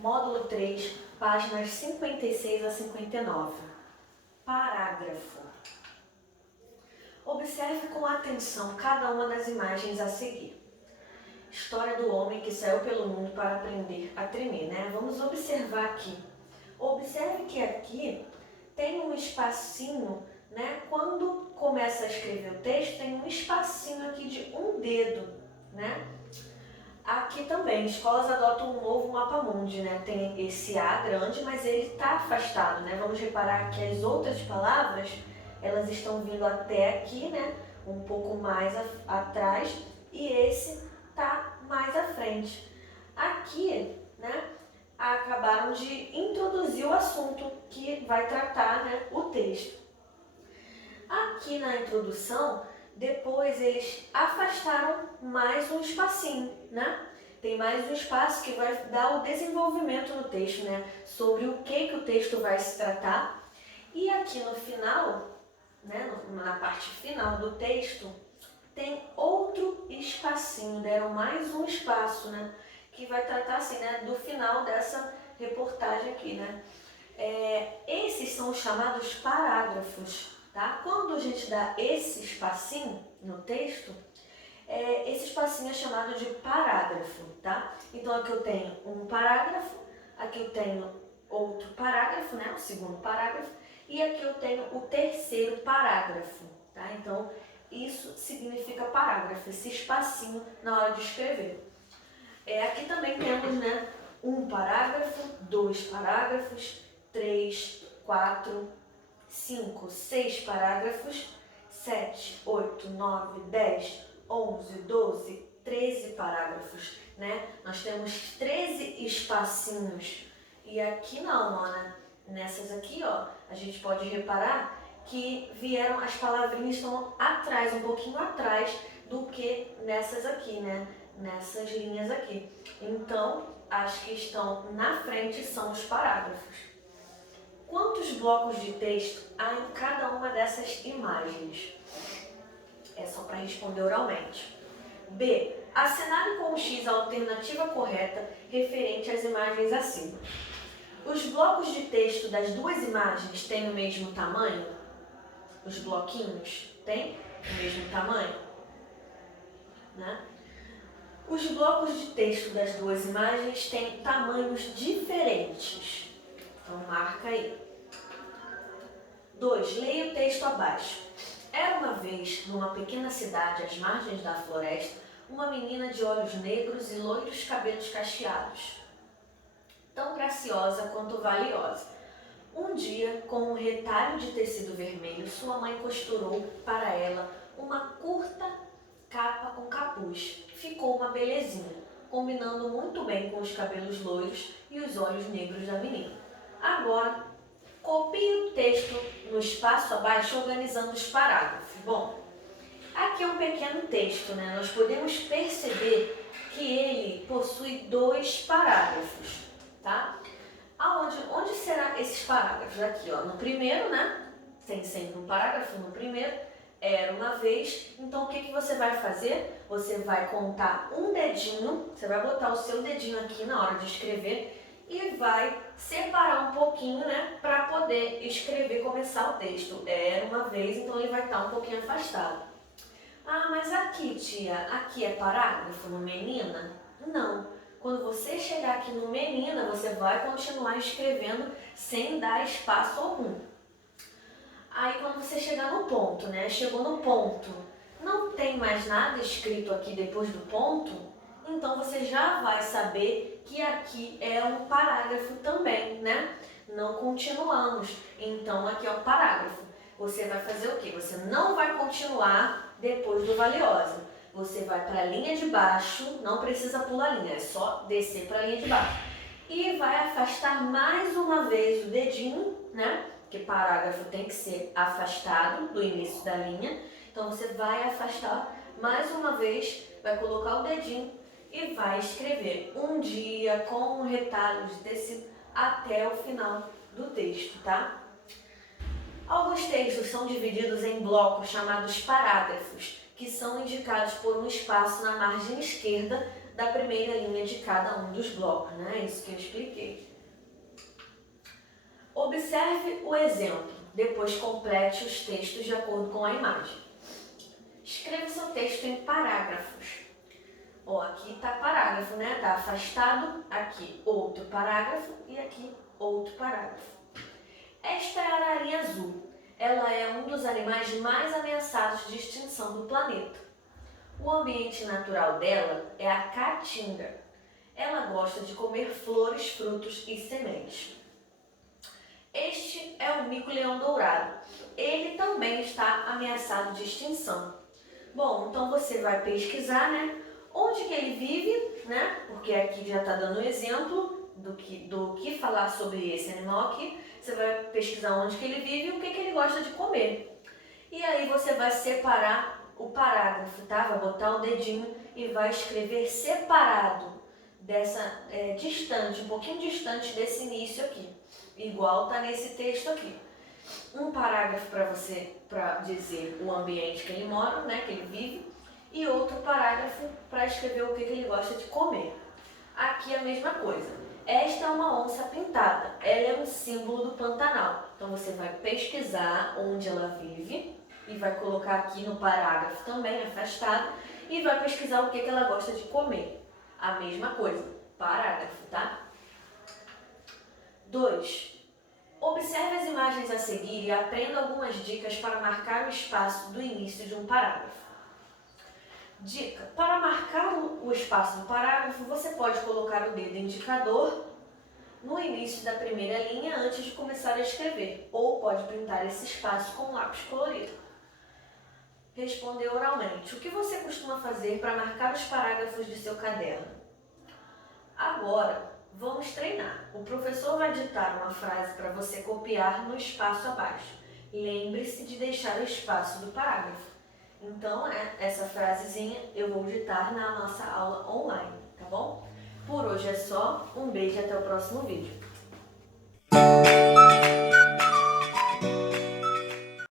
Módulo 3, páginas 56 a 59. Parágrafo. Observe com atenção cada uma das imagens a seguir. História do homem que saiu pelo mundo para aprender a tremer, né? Vamos observar aqui. Observe que aqui tem um espacinho, né? Quando começa a escrever o texto, tem um espacinho aqui de um dedo, né? Aqui também, escolas adotam um novo mapa-mundi, né? Tem esse A grande, mas ele está afastado, né? Vamos reparar que as outras palavras, elas estão vindo até aqui, né? Um pouco mais atrás, e esse tá mais à frente. Aqui, né? Acabaram de introduzir o assunto que vai tratar, né, o texto. Aqui na introdução, depois eles afastaram mais um espacinho, né? Tem mais um espaço que vai dar o desenvolvimento no texto, né? Sobre o que o texto vai se tratar. E aqui no final, né, na parte final do texto, tem outro espacinho, deram mais um espaço, né? Que vai tratar assim, né, do final dessa reportagem aqui, né? Esses são os chamados parágrafos, tá? Quando a gente dá esse espacinho no texto, esse espacinho é chamado de parágrafo, tá? Então aqui eu tenho um parágrafo, aqui eu tenho outro parágrafo, né? O segundo parágrafo, e aqui eu tenho o terceiro parágrafo, tá? Então isso significa parágrafo, esse espacinho na hora de escrever. Aqui também temos, né, um parágrafo, dois parágrafos, 3, 4, 5, 6 parágrafos, 7, 8, 9, 10, 11, 12, 13 parágrafos, né? Nós temos 13 espacinhos. E aqui não, ó, né? Nessas aqui, ó, a gente pode reparar que vieram, as palavrinhas estão atrás, um pouquinho atrás do que nessas aqui, né? Nessas linhas aqui. Então, as que estão na frente são os parágrafos. Quantos blocos de texto há em cada uma dessas imagens? É só para responder oralmente. B. Assinale com o X a alternativa correta referente às imagens acima. Os blocos de texto das duas imagens têm o mesmo tamanho? Os bloquinhos têm o mesmo tamanho? Né? Os blocos de texto das duas imagens têm tamanhos diferentes. Então, marca aí. 2. Leia o texto abaixo. Era uma vez, numa pequena cidade às margens da floresta, uma menina de olhos negros e loiros cabelos cacheados, tão graciosa quanto valiosa. Um dia, com um retalho de tecido vermelho, sua mãe costurou para ela uma curta capa com capuz. Ficou uma belezinha, combinando muito bem com os cabelos loiros e os olhos negros da menina. Agora, copie o texto no espaço abaixo, organizando os parágrafos. Bom, aqui é um pequeno texto, né? Nós podemos perceber que ele possui 2 parágrafos, tá? Onde serão esses parágrafos? Aqui, ó, no primeiro, né? Tem sempre um parágrafo no primeiro. Era uma vez. Então, o que você vai fazer? Você vai contar um dedinho, você vai botar o seu dedinho aqui na hora de escrever e vai separar um pouquinho, né, para poder escrever, começar o texto. Era uma vez, então ele vai estar um pouquinho afastado. Ah, mas aqui, tia, aqui é parágrafo no menina? Não. Quando você chegar aqui no menina, você vai continuar escrevendo sem dar espaço algum. Aí quando você chegar no ponto, né? Chegou no ponto, não tem mais nada escrito aqui depois do ponto, então você já vai saber que aqui é um parágrafo também, né? Não continuamos, então aqui é um parágrafo. Você vai fazer o quê? Você não vai continuar depois do valiosa. Você vai para a linha de baixo, não precisa pular a linha, é só descer para a linha de baixo. E vai afastar mais uma vez o dedinho, né? Que parágrafo tem que ser afastado do início da linha. Então você vai afastar mais uma vez, vai colocar o dedinho e vai escrever um dia com um retalho de tecido até o final do texto, tá? Alguns textos são divididos em blocos chamados parágrafos, que são indicados por um espaço na margem esquerda da primeira linha de cada um dos blocos, né? Isso que eu expliquei. Observe o exemplo, depois complete os textos de acordo com a imagem. Escreva seu texto em parágrafos. Ó, aqui está parágrafo, né? Está afastado, aqui outro parágrafo e aqui outro parágrafo. Esta é a ararinha azul. Ela é um dos animais mais ameaçados de extinção do planeta. O ambiente natural dela é a caatinga. Ela gosta de comer flores, frutos e sementes. Este é o mico-leão dourado. Ele também está ameaçado de extinção. Bom, então você vai pesquisar, né? Onde que ele vive, né? Porque aqui já está dando um exemplo do que falar sobre esse animal aqui. Você vai pesquisar onde que ele vive e o que ele gosta de comer. E aí você vai separar o parágrafo, tá? Vai botar o dedinho e vai escrever separado dessa distante, um pouquinho distante desse início aqui. Igual tá nesse texto aqui. Um parágrafo para dizer o ambiente que ele mora, né? Que ele vive. E outro parágrafo para escrever o que ele gosta de comer. Aqui a mesma coisa. Esta é uma onça pintada. Ela é um símbolo do Pantanal. Então você vai pesquisar onde ela vive e vai colocar aqui no parágrafo também, afastado, e vai pesquisar o que ela gosta de comer. A mesma coisa, parágrafo, tá? 2. Observe as imagens a seguir e aprenda algumas dicas para marcar o espaço do início de um parágrafo. Dica: para marcar o espaço do parágrafo, você pode colocar o dedo indicador no início da primeira linha antes de começar a escrever, ou pode pintar esse espaço com lápis colorido. Responder oralmente. O que você costuma fazer para marcar os parágrafos de seu caderno? Agora, vamos treinar. O professor vai ditar uma frase para você copiar no espaço abaixo. Lembre-se de deixar o espaço do parágrafo. Então, essa frasezinha eu vou ditar na nossa aula online, tá bom? Por hoje é só. Um beijo e até o próximo vídeo.